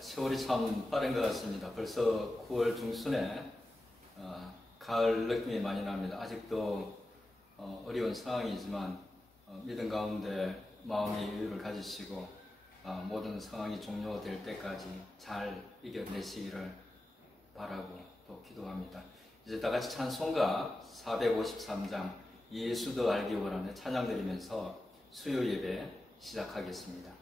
세월이 참 빠른 것 같습니다. 벌써 9월 중순에 가을 느낌이 많이 납니다. 아직도 어려운 상황이지만 믿음 가운데 마음의 여유를 가지시고 모든 상황이 종료될 때까지 잘 이겨내시기를 바라고 또 기도합니다. 이제 다같이 찬송가 453장 예수 더 알기 원하는 찬양 드리면서 수요 예배 시작하겠습니다.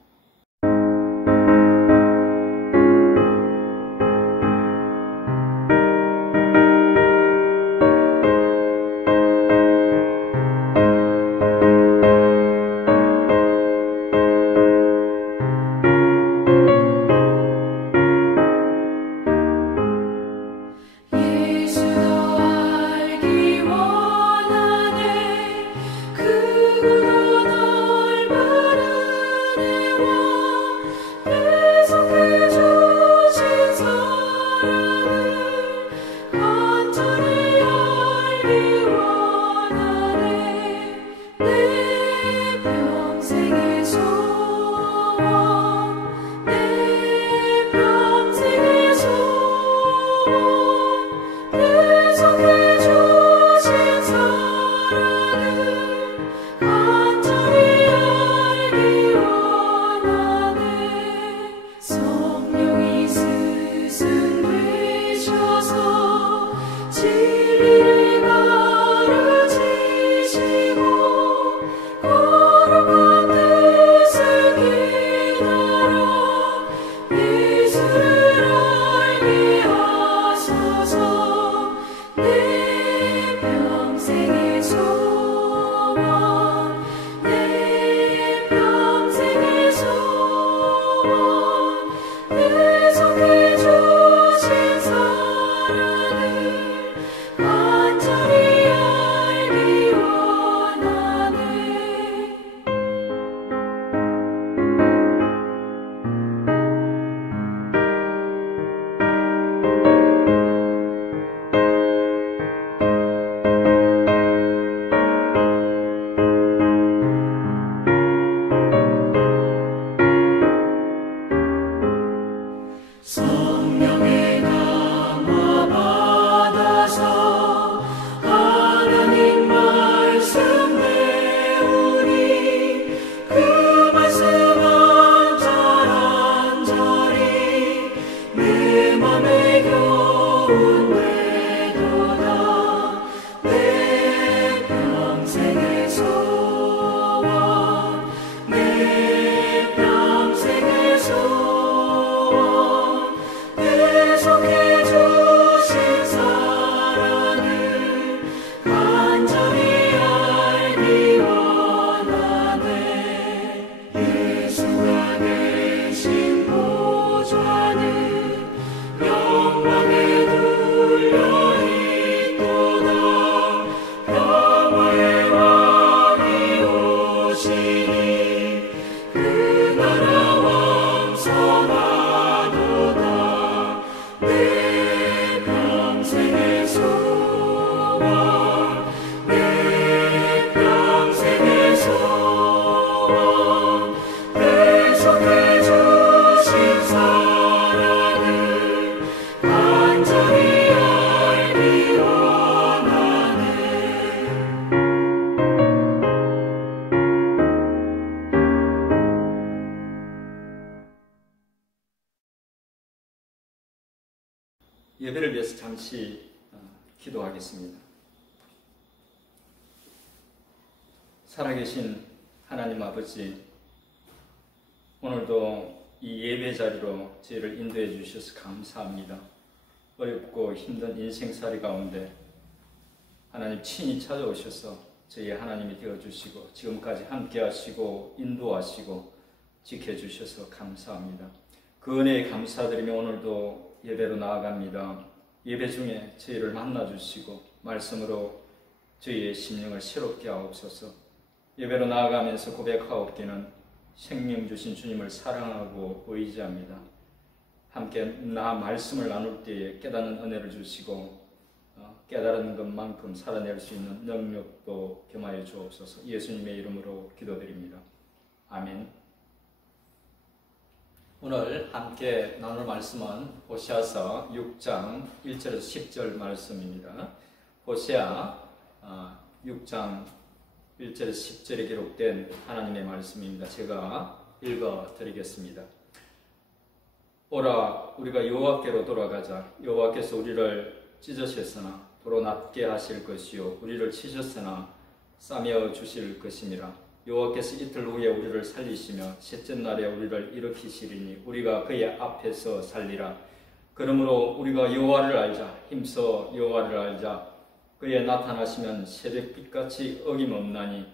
예배를 위해서 잠시 기도하겠습니다. 살아계신 하나님 아버지, 오늘도 이 예배 자리로 저희를 인도해 주셔서 감사합니다. 어렵고 힘든 인생살이 가운데 하나님 친히 찾아오셔서 저희의 하나님이 되어주시고 지금까지 함께 하시고 인도하시고 지켜주셔서 감사합니다. 그 은혜에 감사드리며 오늘도 예배로 나아갑니다. 예배 중에 저희를 만나주시고 말씀으로 저희의 심령을 새롭게 하옵소서. 예배로 나아가면서 고백하옵기는 생명 주신 주님을 사랑하고 의지합니다. 함께 말씀을 나눌 때에 깨닫는 은혜를 주시고 깨달은 것만큼 살아낼 수 있는 능력도 겸하여 주옵소서. 예수님의 이름으로 기도드립니다. 아멘. 오늘 함께 나눌 말씀은 호세아서 6장 1절에서 10절 말씀입니다. 호세아 6장 1절에서 10절에 기록된 하나님의 말씀입니다. 제가 읽어 드리겠습니다. 오라, 우리가 여호와께로 돌아가자. 여호와께서 우리를 찢으셨으나 도로 낫게 하실 것이요 우리를 치셨으나 싸매어 주실 것이니라. 여호와께서 이틀 후에 우리를 살리시며 셋째 날에 우리를 일으키시리니 우리가 그의 앞에서 살리라. 그러므로 우리가 여호와를 알자. 힘써 여호와를 알자. 그의 나타나시면 새벽빛같이 어김없나니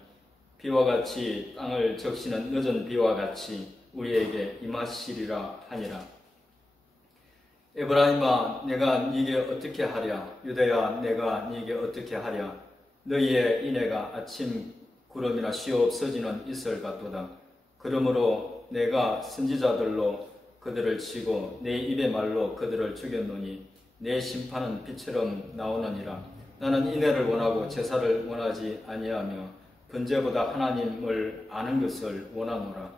비와 같이 땅을 적시는 늦은 비와 같이 우리에게 임하시리라 하니라. 에브라임아, 내가 네게 어떻게 하랴? 유다야, 내가 네게 어떻게 하랴? 너희의 인애가 아침 구름이나 쉬어 없어지는 이슬 같도다. 그러므로 내가 선지자들로 그들을 치고 내 입의 말로 그들을 죽였노니 내 심판은 빛처럼 나오느니라. 나는 인애를 원하고 제사를 원하지 아니하며 번제보다 하나님을 아는 것을 원하노라.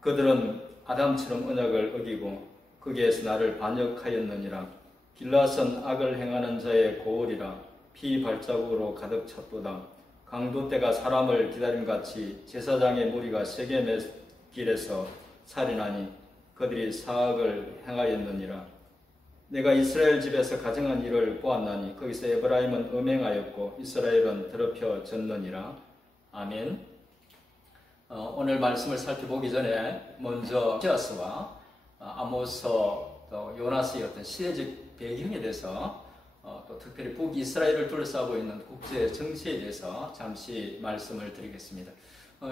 그들은 아담처럼 언약을 어기고 거기에서 나를 반역하였느니라. 길라선 악을 행하는 자의 고울이라. 피 발자국으로 가득 찼도다. 강도 때가 사람을 기다림같이 제사장의 무리가 세겜의 길에서 살인하니 그들이 사악을 행하였느니라. 내가 이스라엘 집에서 가정한 일을 보았나니 거기서 에브라임은 음행하였고 이스라엘은 더럽혀졌느니라. 아멘. 오늘 말씀을 살펴보기 전에 먼저 호세아서와 아모스와 또 요나스의 어떤 시대적 배경에 대해서 또 특별히 북이스라엘을 둘러싸고 있는 국제 정치에 대해서 잠시 말씀을 드리겠습니다.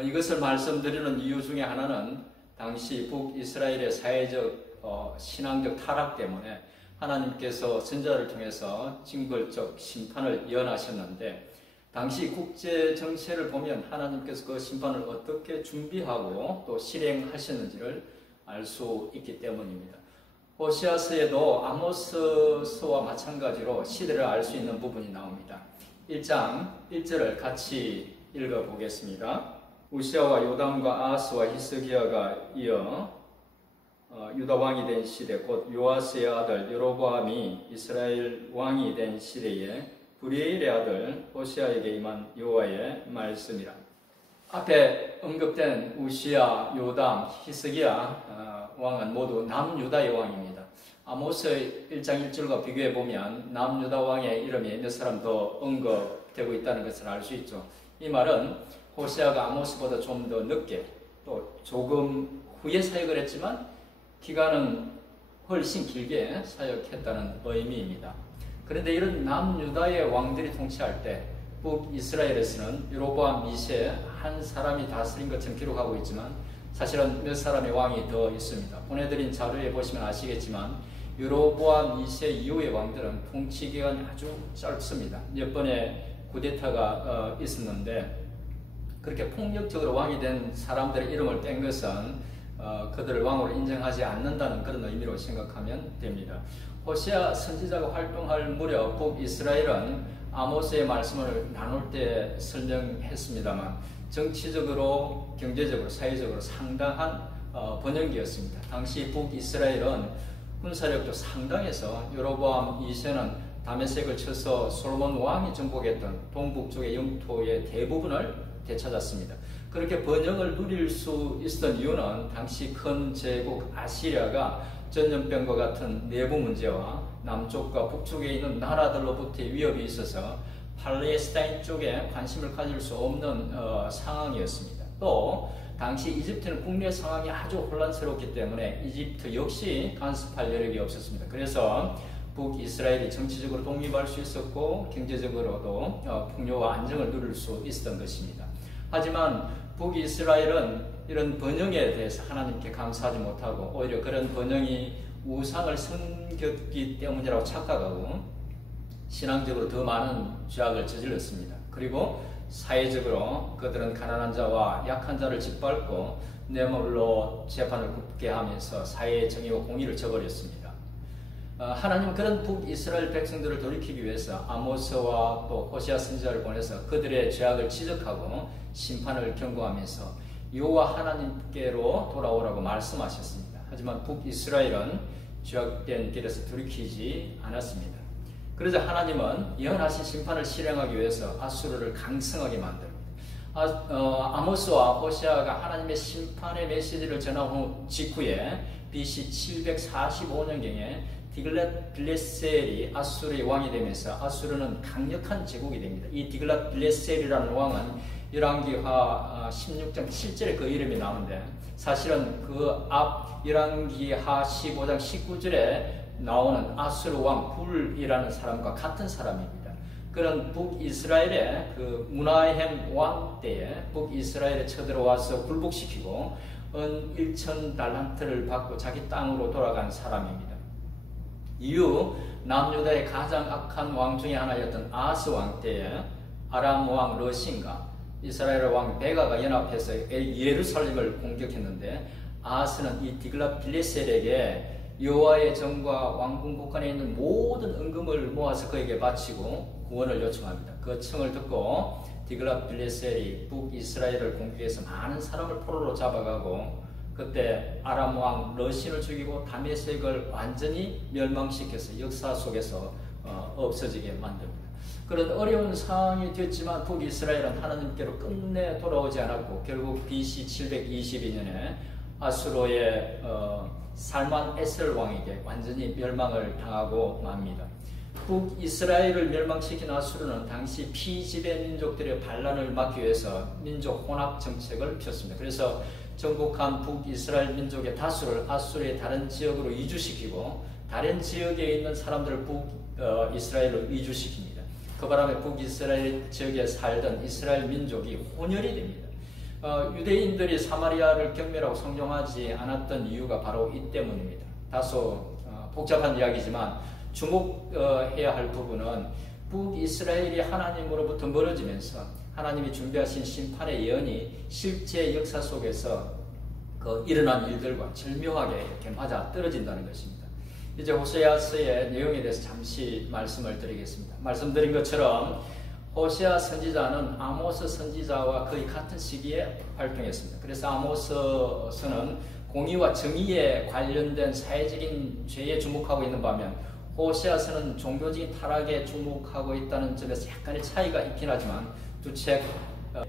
이것을 말씀드리는 이유 중에 하나는 당시 북이스라엘의 사회적 신앙적 타락 때문에 하나님께서 선지자를 통해서 징벌적 심판을 예언하셨는데 당시 국제 정치를 보면 하나님께서 그 심판을 어떻게 준비하고 또 실행하셨는지를 알 수 있기 때문입니다. 호세아서에도 아모스서와 마찬가지로 시대를 알 수 있는 부분이 나옵니다. 1장 1절을 같이 읽어보겠습니다. 우시아와 요담과 아하스와 히스기야가 이어 유다 왕이 된 시대 곧 요아스의 아들 여로보암이 이스라엘 왕이 된 시대에 브리엘의 아들 호세아에게 임한 여호와의 말씀이라. 앞에 언급된 우시아, 요담, 히스기야 왕은 모두 남유다의 왕입니다. 아모스 1장 1절과 비교해 보면 남유다 왕의 이름이 몇 사람 더 언급되고 있다는 것을 알 수 있죠. 이 말은 호세아가 아모스보다 좀 더 늦게 또 조금 후에 사역을 했지만 기간은 훨씬 길게 사역했다는 의미입니다. 그런데 이런 남유다의 왕들이 통치할 때 북이스라엘에서는 여로보암 2세 한 사람이 다스린 것처럼 기록하고 있지만 사실은 몇 사람의 왕이 더 있습니다. 보내드린 자료에 보시면 아시겠지만 여로보암 2세 이후의 왕들은 통치 기간이 아주 짧습니다. 몇 번의 쿠데타가 있었는데 그렇게 폭력적으로 왕이 된 사람들의 이름을 뺀 것은 그들을 왕으로 인정하지 않는다는 그런 의미로 생각하면 됩니다. 호세아 선지자가 활동할 무렵 북이스라엘은 아모스의 말씀을 나눌 때 설명했습니다만 정치적으로, 경제적으로, 사회적으로 상당한 번영기였습니다. 당시 북이스라엘은 군사력도 상당해서 여로보암 2세는 다메섹을 쳐서 솔로몬 왕이 정복했던 동북 쪽의 영토의 대부분을 되찾았습니다. 그렇게 번영을 누릴 수 있었던 이유는 당시 큰 제국 아시리아가 전염병과 같은 내부 문제와 남쪽과 북쪽에 있는 나라들로부터의 위협이 있어서 팔레스타인 쪽에 관심을 가질 수 없는 상황이었습니다. 또 당시 이집트는 국내 상황이 아주 혼란스럽기 때문에 이집트 역시 간섭할 여력이 없었습니다. 그래서 북이스라엘이 정치적으로 독립할 수 있었고 경제적으로도 풍요와 안정을 누릴 수 있었던 것입니다. 하지만 북이스라엘은 이런 번영에 대해서 하나님께 감사하지 못하고 오히려 그런 번영이 우상을 섬겼기 때문이라고 착각하고 신앙적으로 더 많은 죄악을 저질렀습니다. 그리고 사회적으로 그들은 가난한 자와 약한 자를 짓밟고 뇌물로 재판을 굽게 하면서 사회의 정의와 공의를 저버렸습니다. 하나님은 그런 북이스라엘 백성들을 돌이키기 위해서 아모스와 또 호세아 선지자를 보내서 그들의 죄악을 지적하고 심판을 경고하면서 여호와 하나님께로 돌아오라고 말씀하셨습니다. 하지만 북이스라엘은 죄악된 길에서 돌이키지 않았습니다. 그러자 하나님은 예언하신 심판을 실행하기 위해서 아수르를 강성하게 만듭니다. 아모스와 호세아가 하나님의 심판의 메시지를 전한 후 직후에 BC 745년경에 디글랏 빌레셀이 아수르의 왕이 되면서 아수르는 강력한 제국이 됩니다. 이 디글랏 빌레셀이라는 왕은 열왕기하 16장 7절에 그 이름이 나오는데, 사실은 그 앞 열왕기하 15장 19절에 나오는 아수르 왕 불이라는 사람과 같은 사람입니다. 그런 북이스라엘의 그 무나헴 왕 때에 북이스라엘에 쳐들어와서 굴복시키고 은 1,000달란트를 받고 자기 땅으로 돌아간 사람입니다. 이후 남유다의 가장 악한 왕 중에 하나였던 아하스 왕 때에 아람 왕 러신과 이스라엘 왕 베가가 연합해서 예루살렘을 공격했는데, 아하스는 이 디글랏 빌레셀에게 여호와의 정과 왕궁 곳간에 있는 모든 은금을 모아서 그에게 바치고 구원을 요청합니다. 그 청을 듣고 디글랏 빌레셀이 북이스라엘을 공격해서 많은 사람을 포로로 잡아가고, 그때 아람 왕 러신을 죽이고 다메섹을 완전히 멸망시켜서 역사 속에서 없어지게 만듭니다. 그런 어려운 상황이 됐지만 북이스라엘은 하나님께로 끝내 돌아오지 않았고, 결국 BC 722년에 아수르의 살만 에셀 왕에게 완전히 멸망을 당하고 맙니다. 북이스라엘을 멸망시킨 아수르는 당시 피지배 민족들의 반란을 막기 위해서 민족 혼합 정책을 폈습니다. 그래서 정복한 북이스라엘 민족의 다수를 아수르의 다른 지역으로 이주시키고, 다른 지역에 있는 사람들을 북이스라엘로 이주시킵니다. 그 바람에 북이스라엘 지역에 살던 이스라엘 민족이 혼혈이 됩니다. 유대인들이 사마리아를 경멸하고 성종하지 않았던 이유가 바로 이 때문입니다. 다소 복잡한 이야기지만 주목해야 할 부분은 북이스라엘이 하나님으로부터 멀어지면서 하나님이 준비하신 심판의 예언이 실제 역사 속에서 그 일어난 일들과 절묘하게 이렇게 맞아 떨어진다는 것입니다. 이제 호세아서의 내용에 대해서 잠시 말씀을 드리겠습니다. 말씀드린 것처럼 호세아 선지자는 아모스 선지자와 거의 같은 시기에 활동했습니다. 그래서 아모스서는 공의와 정의에 관련된 사회적인 죄에 주목하고 있는 반면, 호세아서는 종교적인 타락에 주목하고 있다는 점에서 약간의 차이가 있긴 하지만 두 책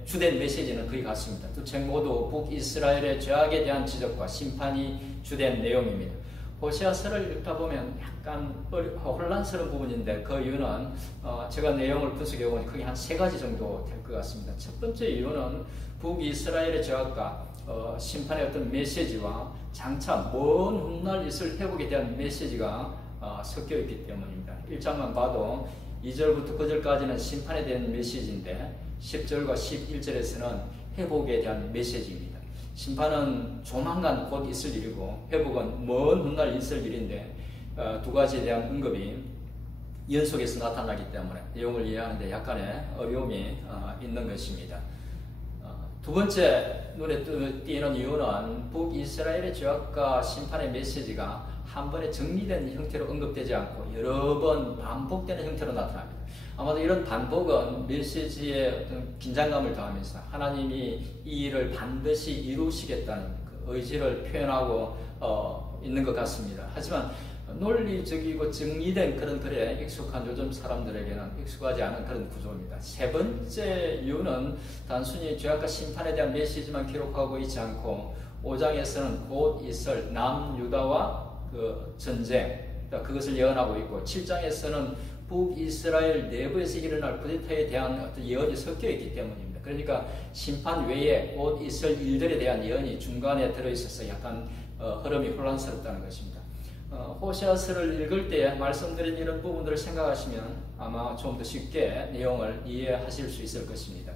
주된 메시지는 거의 같습니다. 두 책 모두 북이스라엘의 죄악에 대한 지적과 심판이 주된 내용입니다. 호세아서를 읽다 보면 약간 혼란스러운 부분인데, 그 이유는 제가 내용을 분석해 보니 크게 한 3가지 정도 될 것 같습니다. 첫 번째 이유는 북이스라엘의 죄악과 심판의 어떤 메시지와 장차 먼 훗날 있을 회복에 대한 메시지가 섞여 있기 때문입니다. 1장만 봐도 2절부터 9절까지는 심판에 대한 메시지인데 10절과 11절에서는 회복에 대한 메시지입니다. 심판은 조만간 곧 있을 일이고 회복은 먼 훗날 있을 일인데, 두 가지에 대한 언급이 연속해서 나타나기 때문에 내용을 이해하는데 약간의 어려움이 있는 것입니다. 두 번째 눈에 띄는 이유는 북이스라엘의 죄악과 심판의 메시지가 한 번에 정리된 형태로 언급되지 않고 여러 번 반복되는 형태로 나타납니다. 아마도 이런 반복은 메시지에 어떤 긴장감을 더하면서 하나님이 이 일을 반드시 이루시겠다는 그 의지를 표현하고 있는 것 같습니다. 하지만 논리적이고 정리된 그런 글에 익숙한 요즘 사람들에게는 익숙하지 않은 그런 구조입니다. 세 번째 이유는 단순히 죄악과 심판에 대한 메시지만 기록하고 있지 않고 5장에서는 곧 있을 남유다와 그 전쟁, 그것을 예언하고 있고 7장에서는 북이스라엘 내부에서 일어날 쿠데타에 대한 어떤 예언이 섞여 있기 때문입니다. 그러니까 심판 외에 곧 있을 일들에 대한 예언이 중간에 들어있어서 약간 흐름이 혼란스럽다는 것입니다. 호세아서를 읽을 때 말씀드린 이런 부분들을 생각하시면 아마 좀 더 쉽게 내용을 이해하실 수 있을 것입니다.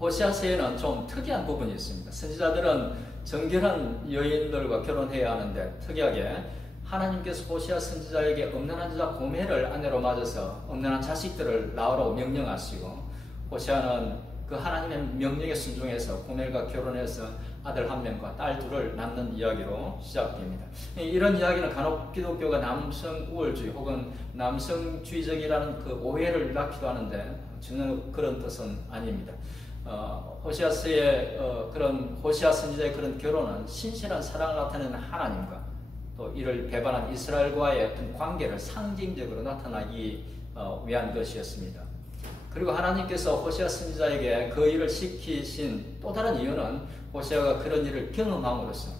호세아서에는 좀 특이한 부분이 있습니다. 선지자들은 정결한 여인들과 결혼해야 하는데 특이하게 하나님께서 호세아 선지자에게 엄난한 여자 고멜을 아내로 맞아서 엄난한 자식들을 낳으라고 명령하시고, 호세아는 그 하나님의 명령에 순종해서 고멜과 결혼해서 아들 1명과 딸 2을 낳는 이야기로 시작됩니다. 이런 이야기는 간혹 기독교가 남성 우월주의 혹은 남성주의적이라는 그 오해를 낳기도 하는데 전혀 그런 뜻은 아닙니다. 호시아스의 그런 호시아 선지자의 그런 결혼은 신실한 사랑을 나타내는 하나님과 또 이를 배반한 이스라엘과의 어떤 관계를 상징적으로 나타나기 위한 것이었습니다. 그리고 하나님께서 호시아 선지자에게 그 일을 시키신 또 다른 이유는 호시아가 그런 일을 경험함으로써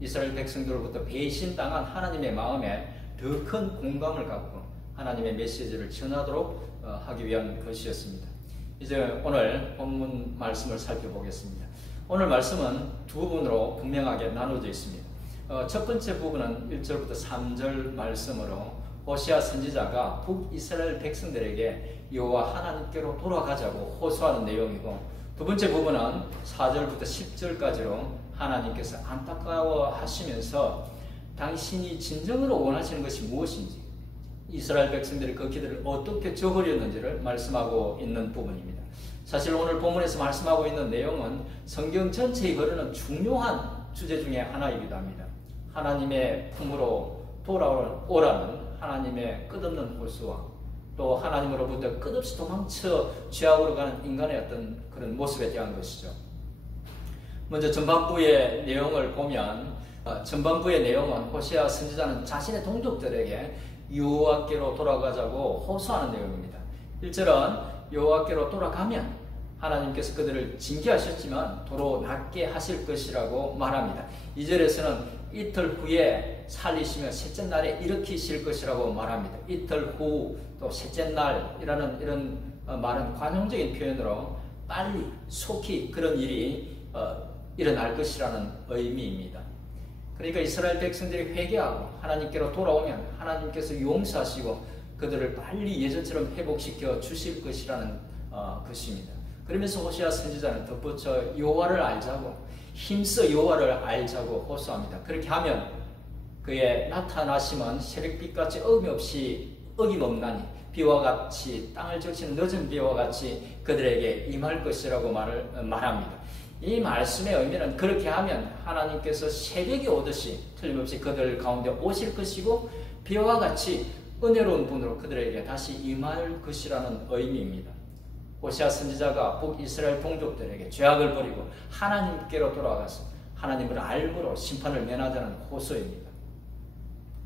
이스라엘 백성들로부터 배신당한 하나님의 마음에 더 큰 공감을 갖고 하나님의 메시지를 전하도록 하기 위한 것이었습니다. 이제 오늘 본문 말씀을 살펴보겠습니다. 오늘 말씀은 두 부분으로 분명하게 나누어져 있습니다. 첫 번째 부분은 1절부터 3절 말씀으로 호시아 선지자가 북이스라엘 백성들에게 여호와 하나님께로 돌아가자고 호소하는 내용이고, 두 번째 부분은 4절부터 10절까지로 하나님께서 안타까워하시면서 당신이 진정으로 원하시는 것이 무엇인지, 이스라엘 백성들이 그 기도를 어떻게 저버렸는지를 말씀하고 있는 부분입니다. 사실 오늘 본문에서 말씀하고 있는 내용은 성경 전체에 흐르는 중요한 주제 중에 하나이기도 합니다. 하나님의 품으로 돌아오라는 하나님의 끝없는 호소와 또 하나님으로부터 끝없이 도망쳐 죄악으로 가는 인간의 어떤 그런 모습에 대한 것이죠. 먼저 전반부의 내용을 보면 전반부의 내용은 호시아 선지자는 자신의 동족들에게 여호와께로 돌아가자고 호소하는 내용입니다. 1절은 여호와께로 돌아가면 하나님께서 그들을 징계하셨지만 도로 낫게 하실 것이라고 말합니다. 2절에서는 이틀 후에 살리시며 셋째 날에 일으키실 것이라고 말합니다. 이틀 후 또 셋째 날이라는 이런 말은 관용적인 표현으로 빨리 속히 그런 일이 일어날 것이라는 의미입니다. 그러니까 이스라엘 백성들이 회개하고 하나님께로 돌아오면 하나님께서 용서하시고 그들을 빨리 예전처럼 회복시켜 주실 것이라는 것입니다. 그러면서 호시아 선지자는 덧붙여 여호와를 알자고, 힘써 여호와를 알자고 호소합니다. 그렇게 하면 그의 나타나심은 새벽빛같이 어김없나니 비와 같이 땅을 적시는 늦은 비와 같이 그들에게 임할 것이라고 말합니다. 이 말씀의 의미는 그렇게 하면 하나님께서 새벽이 오듯이 틀림없이 그들 가운데 오실 것이고 비와 같이 은혜로운 분으로 그들에게 다시 임할 것이라는 의미입니다. 호시아 선지자가 북이스라엘 동족들에게 죄악을 버리고 하나님께로 돌아가서 하나님을 알므로 심판을 면하자는 호소입니다.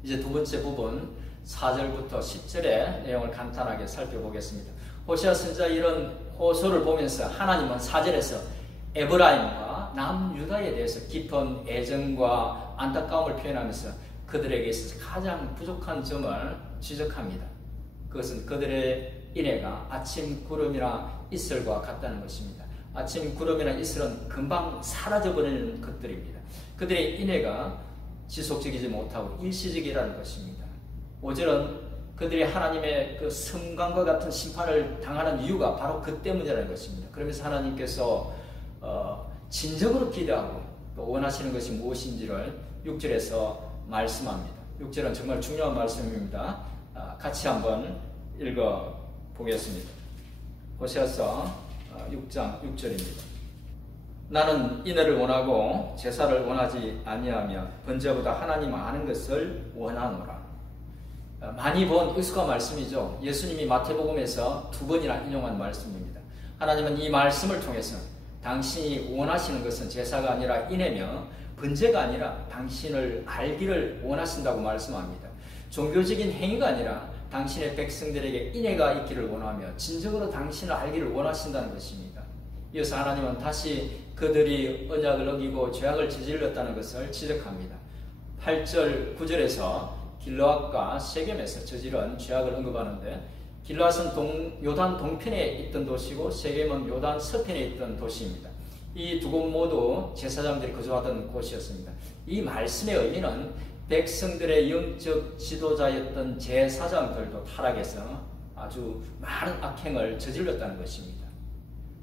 이제 두 번째 부분 4절부터 10절의 내용을 간단하게 살펴보겠습니다. 호시아 선지자 이런 호소를 보면서 하나님은 4절에서 에브라임과 남유다에 대해서 깊은 애정과 안타까움을 표현하면서 그들에게 있어서 가장 부족한 점을 지적합니다. 그것은 그들의 인애가 아침 구름이나 이슬과 같다는 것입니다. 아침 구름이나 이슬은 금방 사라져버리는 것들입니다. 그들의 인애가 지속적이지 못하고 일시적이라는 것입니다. 5절은 그들이 하나님의 그 섬광과 같은 심판을 당하는 이유가 바로 그 때문이라는 것입니다. 그러면서 하나님께서 진정으로 기대하고 또 원하시는 것이 무엇인지를 6절에서 말씀합니다. 6절은 정말 중요한 말씀입니다. 같이 한번 읽어보겠습니다. 호시아서 6장 6절입니다. 나는 인애를 원하고 제사를 원하지 아니하며 번제보다 하나님 아는 것을 원하노라. 많이 본 익숙한 말씀이죠. 예수님이 마태복음에서 2번이나 인용한 말씀입니다. 하나님은 이 말씀을 통해서 당신이 원하시는 것은 제사가 아니라 인애며 번제가 아니라 당신을 알기를 원하신다고 말씀합니다. 종교적인 행위가 아니라 당신의 백성들에게 인애가 있기를 원하며 진정으로 당신을 알기를 원하신다는 것입니다. 이어서 하나님은 다시 그들이 언약을 어기고 죄악을 저질렀다는 것을 지적합니다. 8절, 9절에서 길르앗과 세겜에서 저지른 죄악을 언급하는데, 길르앗은 요단 동편에 있던 도시고 세겜은 요단 서편에 있던 도시입니다. 이 두 곳 모두 제사장들이 거주하던 곳이었습니다. 이 말씀의 의미는 백성들의 영적 지도자였던 제사장들도 타락해서 아주 많은 악행을 저질렀다는 것입니다.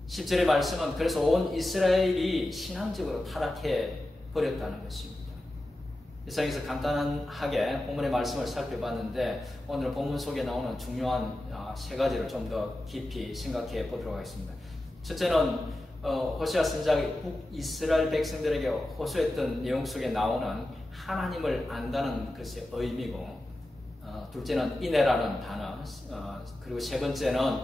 10절의 말씀은 그래서 온 이스라엘이 신앙적으로 타락해 버렸다는 것입니다. 이상에서 간단하게 본문의 말씀을 살펴봤는데 오늘 본문 속에 나오는 중요한 세 가지를 좀 더 깊이 생각해 보도록 하겠습니다. 첫째는 호시아 선지자가 북이스라엘 백성들에게 호소했던 내용 속에 나오는 하나님을 안다는 것의 의미고, 둘째는 인애라는 단어, 그리고 세 번째는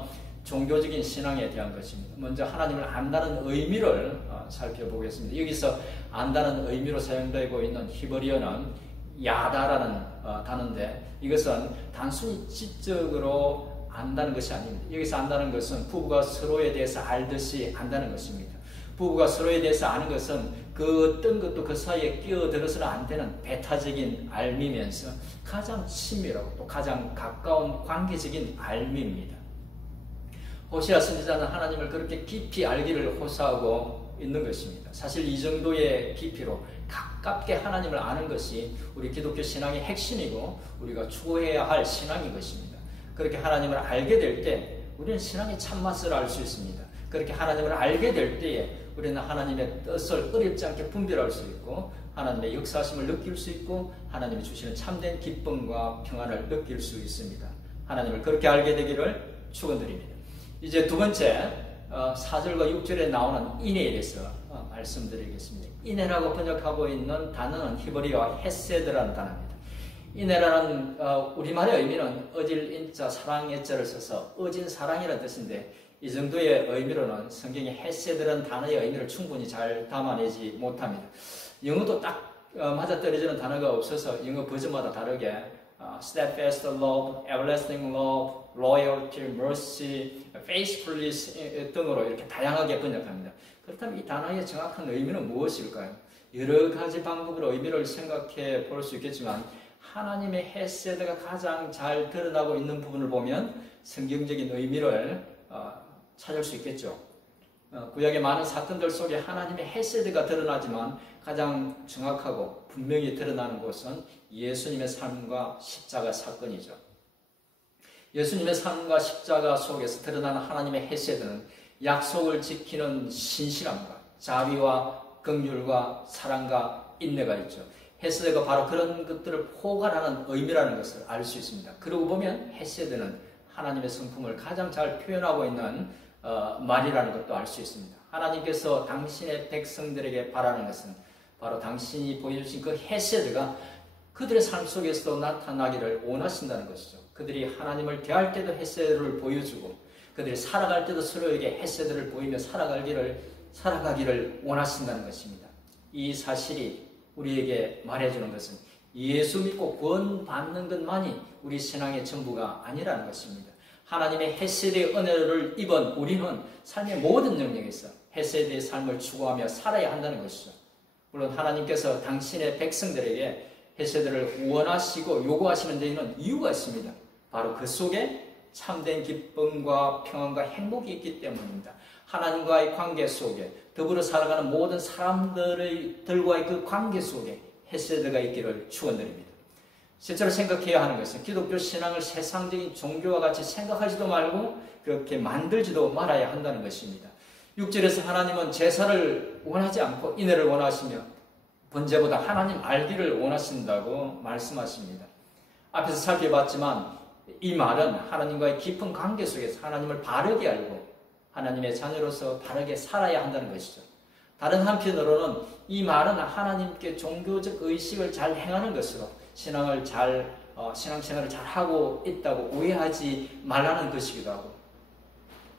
종교적인 신앙에 대한 것입니다. 먼저 하나님을 안다는 의미를 살펴보겠습니다. 여기서 안다는 의미로 사용되고 있는 히브리어는 야다라는 단어인데 이것은 단순히 지적으로 안다는 것이 아닙니다. 여기서 안다는 것은 부부가 서로에 대해서 알듯이 안다는 것입니다. 부부가 서로에 대해서 아는 것은 그 어떤 것도 그 사이에 끼어들어서는 안 되는 배타적인 알미면서 가장 친밀하고 또 가장 가까운 관계적인 알미입니다. 호시아 선지자는 하나님을 그렇게 깊이 알기를 호소하고 있는 것입니다. 사실 이 정도의 깊이로 가깝게 하나님을 아는 것이 우리 기독교 신앙의 핵심이고 우리가 추구해야 할 신앙인 것입니다. 그렇게 하나님을 알게 될 때 우리는 신앙의 참맛을 알 수 있습니다. 그렇게 하나님을 알게 될 때에 우리는 하나님의 뜻을 어렵지 않게 분별할 수 있고 하나님의 역사하심을 느낄 수 있고 하나님이 주시는 참된 기쁨과 평안을 느낄 수 있습니다. 하나님을 그렇게 알게 되기를 축원드립니다. 이제 두 번째 4절과 6절에 나오는 인애에 대해서 말씀드리겠습니다. 인애라고 번역하고 있는 단어는 히브리어 헤세드라는 단어입니다. 인애라는 우리말의 의미는 어질 인자 사랑의 자를 써서 어진 사랑이라는 뜻인데 이 정도의 의미로는 성경에 헤세드라는 단어의 의미를 충분히 잘 담아내지 못합니다. 영어도 딱 맞아떨어지는 단어가 없어서 영어 버전마다 다르게 steadfast love, everlasting love, loyalty, mercy, faithfulness 등으로 이렇게 다양하게 번역합니다. 그렇다면 이 단어의 정확한 의미는 무엇일까요? 여러 가지 방법으로 의미를 생각해 볼 수 있겠지만 하나님의 헤세드가 가장 잘 드러나고 있는 부분을 보면 성경적인 의미를 찾을 수 있겠죠. 구약의 많은 사건들 속에 하나님의 헤세드가 드러나지만 가장 정확하고 분명히 드러나는 곳은 예수님의 삶과 십자가 사건이죠. 예수님의 삶과 십자가 속에서 드러나는 하나님의 헤세드는 약속을 지키는 신실함과 자비와 긍휼과 사랑과 인내가 있죠. 헤세드가 바로 그런 것들을 포괄하는 의미라는 것을 알 수 있습니다. 그러고 보면 헤세드는 하나님의 성품을 가장 잘 표현하고 있는 말이라는 것도 알 수 있습니다. 하나님께서 당신의 백성들에게 바라는 것은 바로 당신이 보여주신 그 헤세드가 그들의 삶 속에서도 나타나기를 원하신다는 것이죠. 그들이 하나님을 대할 때도 헤세드를 보여주고 그들이 살아갈 때도 서로에게 헤세드를 보이며 살아가기를 원하신다는 것입니다. 이 사실이 우리에게 말해주는 것은 예수 믿고 구원받는 것만이 우리 신앙의 전부가 아니라는 것입니다. 하나님의 헤세드의 은혜를 입은 우리는 삶의 모든 영역에서 헤세드의 삶을 추구하며 살아야 한다는 것이죠. 물론 하나님께서 당신의 백성들에게 헤세드를 원하시고 요구하시는 데에는 이유가 있습니다. 바로 그 속에 참된 기쁨과 평안과 행복이 있기 때문입니다. 하나님과의 관계 속에 더불어 살아가는 모든 사람들과의 그 관계 속에 헤세드가 있기를 축원드립니다. 실제로 생각해야 하는 것은 기독교 신앙을 세상적인 종교와 같이 생각하지도 말고 그렇게 만들지도 말아야 한다는 것입니다. 6절에서 하나님은 제사를 원하지 않고 인애를 원하시며 번제보다 하나님 알기를 원하신다고 말씀하십니다. 앞에서 살펴봤지만 이 말은 하나님과의 깊은 관계 속에서 하나님을 바르게 알고 하나님의 자녀로서 바르게 살아야 한다는 것이죠. 다른 한편으로는 이 말은 하나님께 종교적 의식을 잘 행하는 것으로 신앙생활을 잘 하고 있다고 오해하지 말라는 것이기도 하고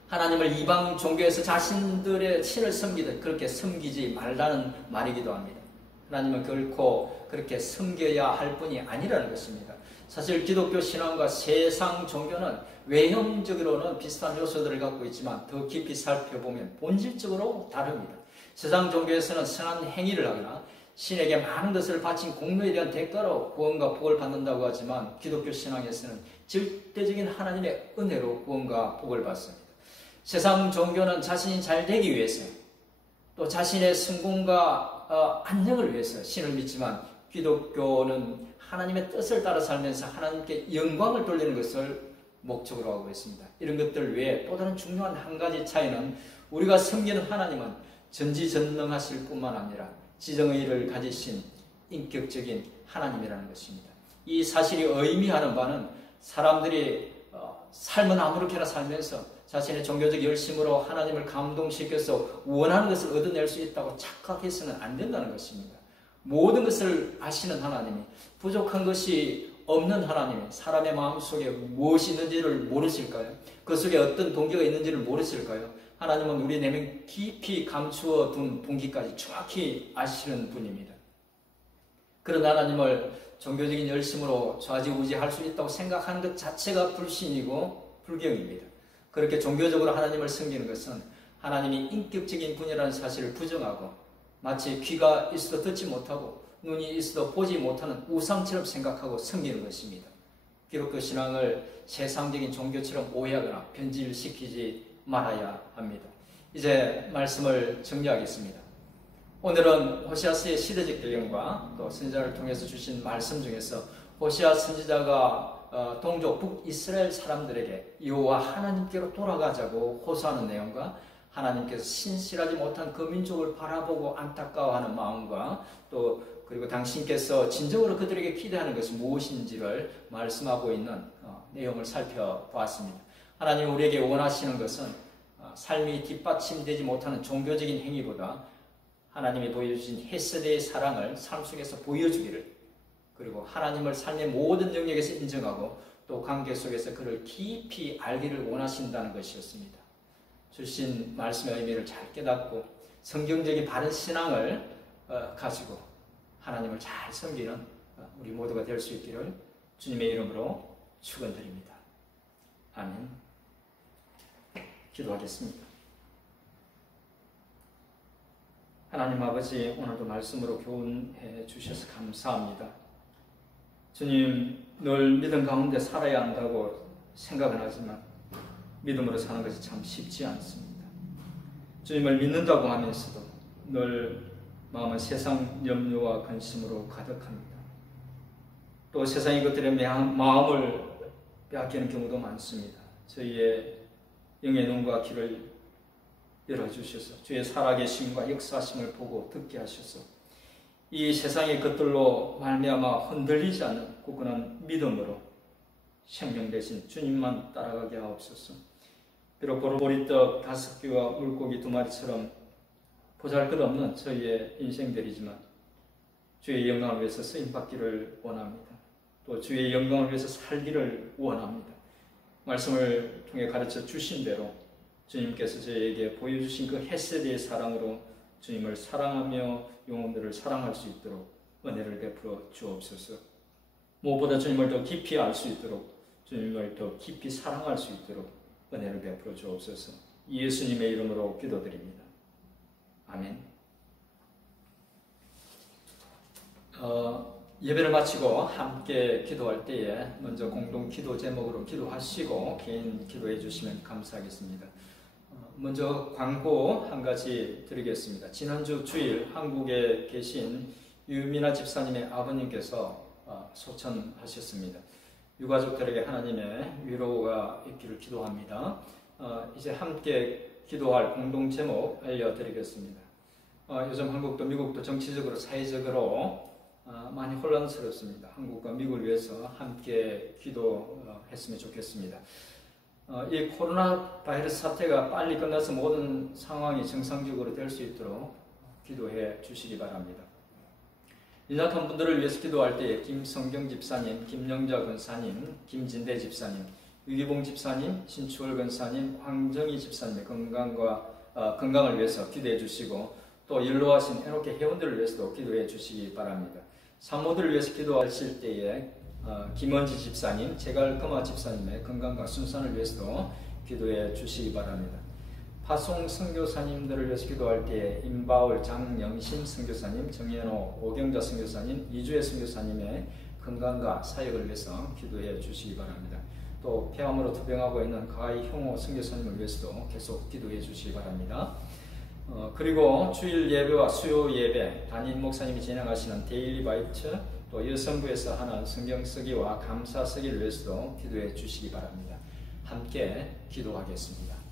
하나님을 이방 종교에서 자신들의 신을 섬기듯 그렇게 섬기지 말라는 말이기도 합니다. 하나님은 결코 그렇게 섬겨야 할 뿐이 아니라는 것입니다. 사실 기독교 신앙과 세상 종교는 외형적으로는 비슷한 요소들을 갖고 있지만 더 깊이 살펴보면 본질적으로 다릅니다. 세상 종교에서는 선한 행위를 하거나 신에게 많은 것을 바친 공로에 대한 대가로 구원과 복을 받는다고 하지만 기독교 신앙에서는 절대적인 하나님의 은혜로 구원과 복을 받습니다. 세상 종교는 자신이 잘 되기 위해서 또 자신의 성공과 안녕을 위해서 신을 믿지만 기독교는 하나님의 뜻을 따라 살면서 하나님께 영광을 돌리는 것을 목적으로 하고 있습니다. 이런 것들 외에 또 다른 중요한 한 가지 차이는 우리가 섬기는 하나님은 전지전능하실 뿐만 아니라 지정의를 가지신 인격적인 하나님이라는 것입니다. 이 사실이 의미하는 바는 사람들이 삶은 아무렇게나 살면서 자신의 종교적 열심으로 하나님을 감동시켜서 원하는 것을 얻어낼 수 있다고 착각해서는 안 된다는 것입니다. 모든 것을 아시는 하나님이 부족한 것이 없는 하나님이 사람의 마음속에 무엇이 있는지를 모르실까요? 그 속에 어떤 동기가 있는지를 모르실까요? 하나님은 우리 내면 깊이 감추어 둔 동기까지 정확히 아시는 분입니다. 그런 하나님을 종교적인 열심으로 좌지우지할 수 있다고 생각하는 것 자체가 불신이고 불경입니다. 그렇게 종교적으로 하나님을 섬기는 것은 하나님이 인격적인 분이라는 사실을 부정하고 마치 귀가 있어도 듣지 못하고 눈이 있어도 보지 못하는 우상처럼 생각하고 섬기는 것입니다. 비록 그 신앙을 세상적인 종교처럼 오해하거나 변질시키지 말아야 합니다. 이제 말씀을 정리하겠습니다. 오늘은 호시아서의 시대적 배경과 또 선지자를 통해서 주신 말씀 중에서 호시아 선지자가 동족 북이스라엘 사람들에게 여호와 하나님께로 돌아가자고 호소하는 내용과 하나님께서 신실하지 못한 그 민족을 바라보고 안타까워하는 마음과 또 그리고 당신께서 진정으로 그들에게 기대하는 것이 무엇인지를 말씀하고 있는 내용을 살펴보았습니다. 하나님 우리에게 원하시는 것은 삶이 뒷받침되지 못하는 종교적인 행위보다 하나님이 보여주신 헤세드의 사랑을 삶 속에서 보여주기를, 그리고 하나님을 삶의 모든 영역에서 인정하고 또 관계 속에서 그를 깊이 알기를 원하신다는 것이었습니다. 주신 말씀의 의미를 잘 깨닫고 성경적인 바른 신앙을 가지고 하나님을 잘 섬기는 우리 모두가 될 수 있기를 주님의 이름으로 축원드립니다. 아멘. 기도하겠습니다. 하나님 아버지, 오늘도 말씀으로 교훈해 주셔서 감사합니다. 주님, 늘 믿음 가운데 살아야 한다고 생각은 하지만 믿음으로 사는 것이 참 쉽지 않습니다. 주님을 믿는다고 하면서도 늘 마음은 세상 염려와 관심으로 가득합니다. 또 세상의 것들에 마음을 빼앗기는 경우도 많습니다. 저희의 영의 눈과 귀를 열어주셔서 주의 살아계심과 역사하심을 보고 듣게 하셔서 이 세상의 것들로 말미암아 흔들리지 않는 굳건한 믿음으로 생명 대신 주님만 따라가게 하옵소서. 비록 보리떡 5개와 물고기 2마리처럼 보잘것없는 저희의 인생들이지만 주의 영광을 위해서 쓰임받기를 원합니다. 또 주의 영광을 위해서 살기를 원합니다. 말씀을 통해 가르쳐 주신 대로 주님께서 저희에게 보여주신 그 헤세드의 사랑으로 주님을 사랑하며 영혼들을 사랑할 수 있도록 은혜를 베풀어 주옵소서. 무엇보다 주님을 더 깊이 알 수 있도록, 주님을 더 깊이 사랑할 수 있도록 은혜를 베풀어 주옵소서. 예수님의 이름으로 기도드립니다. 아멘. 예배를 마치고 함께 기도할 때에 먼저 공동 기도 제목으로 기도하시고 개인 기도해 주시면 감사하겠습니다. 먼저 광고 한 가지 드리겠습니다. 지난주 주일 한국에 계신 유미나 집사님의 아버님께서 소천하셨습니다. 유가족들에게 하나님의 위로가 있기를 기도합니다. 이제 함께 기도할 공동 제목 알려드리겠습니다. 요즘 한국도 미국도 정치적으로 사회적으로 많이 혼란스럽습니다. 한국과 미국을 위해서 함께 기도했으면 좋겠습니다. 이 코로나 바이러스 사태가 빨리 끝나서 모든 상황이 정상적으로 될 수 있도록 기도해 주시기 바랍니다. 연약한 분들을 위해서 기도할 때에 김성경 집사님, 김영자 권사님, 김진대 집사님, 유기봉 집사님, 신추월 권사님, 황정희 집사님의 건강을 위해서 기도해 주시고 또 연로하신 에녹계 회원들을 위해서도 기도해 주시기 바랍니다. 산모들을 위해서 기도하실 때에 김원지 집사님, 제갈금화 집사님의 건강과 순산을 위해서도 기도해 주시기 바랍니다. 파송 선교사님들을 위해서 기도할 때에 임바울, 장영신 선교사님, 정현호, 오경자 선교사님, 이주혜 선교사님의 건강과 사역을 위해서 기도해 주시기 바랍니다. 또 폐암으로 투병하고 있는 가희형호 선교사님을 위해서도 계속 기도해 주시기 바랍니다. 그리고 주일 예배와 수요 예배, 담임 목사님이 진행하시는 데일리 바이트, 또 여성부에서 하는 성경 쓰기와 감사 쓰기를 위해서도 기도해 주시기 바랍니다. 함께 기도하겠습니다.